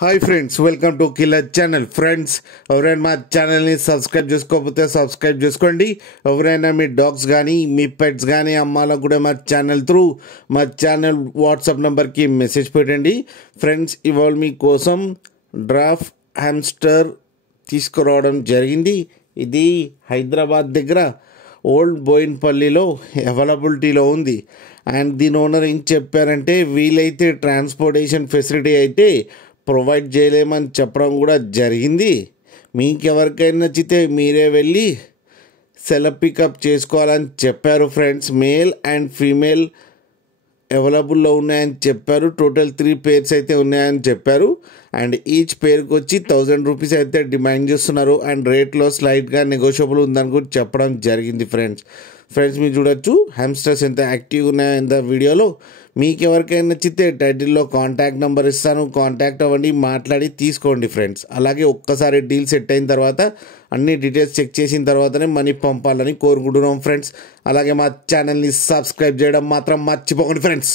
Hi friends, welcome to killer channel. Friends, ఎవరైనా మా ఛానల్ని సబ్స్క్రైబ్ చేసుకోకపోతే సబ్స్క్రైబ్ చేసుకోండి. ఎవరైనా మీ డాగ్స్ కానీ మీ పెట్స్ కానీ అమ్మాలకు కూడా మా ఛానల్ వాట్సాప్ నెంబర్కి మెసేజ్ పెట్టండి. ఫ్రెండ్స్, ఇవాళ మీకోసం డ్రాఫ్ హ్యామ్స్టర్ తీసుకురావడం జరిగింది. ఇది హైదరాబాద్ దగ్గర ఓల్డ్ బోయిన్పల్లిలో అవైలబిలిటీలో ఉంది. అండ్ దీని ఓనర్ ఏం చెప్పారంటే, వీలైతే ట్రాన్స్పోర్టేషన్ ఫెసిలిటీ అయితే ప్రొవైడ్ చేయలేమని చెప్పడం కూడా జరిగింది. మీకు ఎవరికైనా నచ్చితే మీరే వెళ్ళి సెల్ఫ్ పికప్ చేసుకోవాలని చెప్పారు. ఫ్రెండ్స్, మేల్ అండ్ ఫీమేల్ అవైలబుల్లో ఉన్నాయని చెప్పారు. టోటల్ 3 పేర్స్ అయితే ఉన్నాయని చెప్పారు. అండ్ ఈచ్ పేరుకి వచ్చి 1000 రూపీస్ అయితే డిమాండ్ చేస్తున్నారు. అండ్ రేట్లో స్లైట్గా నెగోషియబుల్ ఉందని కూడా చెప్పడం జరిగింది. ఫ్రెండ్స్, మీరు చూడొచ్చు హ్యామ్స్టర్స్ ఎంత యాక్టివ్గా ఉన్నాయో ఇంత వీడియోలో. మీకు ఎవరికైనా నచ్చితే టైటిల్లో కాంటాక్ట్ నెంబర్ ఇస్తాను, కాంటాక్ట్ అవ్వండి, మాట్లాడి తీసుకోండి. ఫ్రెండ్స్, అలాగే ఒక్కసారి డీల్ సెట్ అయిన తర్వాత అన్ని డీటెయిల్స్ చెక్ చేసిన తర్వాతనే మనీ పంపాలని కోరుకుంటున్నాం. ఫ్రెండ్స్, అలాగే మా ఛానల్ని సబ్స్క్రైబ్ చేయడం మాత్రం మర్చిపోకండి. ఫ్రెండ్స్.